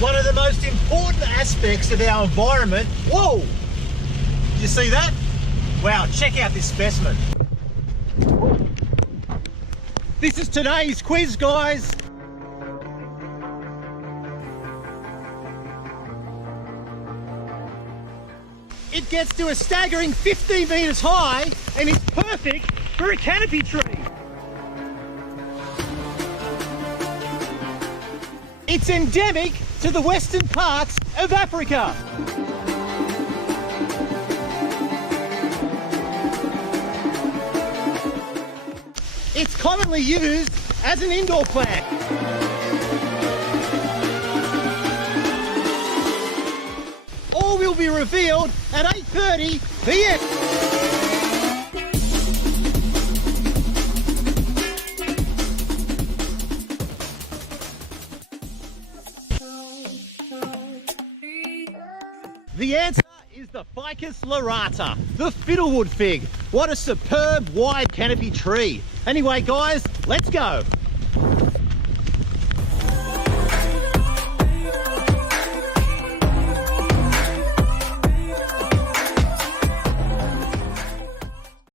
One of the most important aspects of our environment. Whoa! Did you see that? Wow, check out this specimen. This is today's quiz, guys. It gets to a staggering 15 metres high and is perfect for a canopy tree. It's endemic to the western parts of Africa. It's commonly used as an indoor plant. All will be revealed at 8:30 p.m. The answer is the Ficus lyrata, the fiddlewood fig. What a superb wide canopy tree. Anyway guys, let's go.